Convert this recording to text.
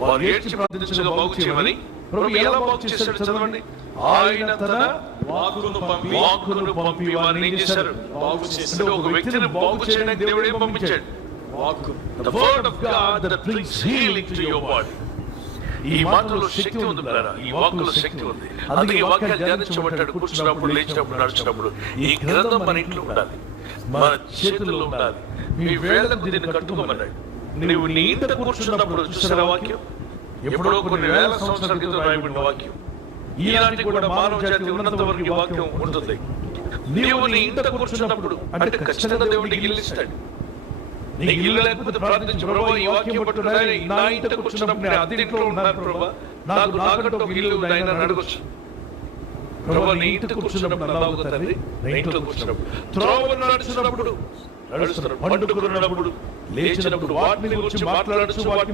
వారు ఏడ్చి ప్రార్థించగా బాగు చేయమని ప్రభు ఎలా బాగు చేశాడు చదవండి. ఆయన తన వాక్కును పంపి వారిని ఏం చేశారు? బాగు చేశాడు. ఒక వ్యక్తిని బాగు చేయడానికి దేవుడు ఏం పంపించాడు? వాక్కు. The word of God that brings healing to your body. ఈ మాటలో శక్తి ఉంది బ్రదర్. ఈ వాక్కులో శక్తి ఉంది. అందుకే ఈ వాక్యాలు ధ్యానించబడ్డాడు. కూర్చున్నప్పుడు, లేచినప్పుడు, నడిచినప్పుడు ఈ గ్రంథం మన ఇంట్లో ఉండాలి, మన చేతుల్లో ఉండాలి. మీ వేళ్లకు దీన్ని కట్టుకోమన్నాడు. నువ్వు నీ ఇంట కూర్చున్నప్పుడు చూసిన వాక్యం ఎప్పుడో కొన్ని వేల సంవత్సరాల క్రితం రాయబడిన వాక్యం. ఈనాటి కూడా మానవ జాతి ఉన్నంత వరకు ఈ వాక్యం ఉంటుంది. నీవు నీ ఇంట కూర్చున్నప్పుడు అంటే ఖచ్చితంగా దేవుడు నీకు ఇల్లు ఇస్తాడు. నీకు ఇల్లు లేకపోతే ప్రార్థించు, ప్రభువా ఈ వాక్యం పట్టుకుని నా ఇంట కూర్చున్నప్పుడు నేను అద్దె ఇంట్లో ఉన్నాను ప్రభువా, నాకు నాకంటూ ఒక ఇల్లు ఆయన అడగొచ్చు. ప్రభువా నీ ఇంట కూర్చున్నప్పుడు అలాగ తండ్రి, నీ ఇంట్లో కూర్చున్నప్పుడు, త్రోవను నడుస్తున్నప్పుడు, పండుకున్నప్పుడు, లేచినప్పుడు వాటిని గురించి మాట్లాడచ్చు, వాటిని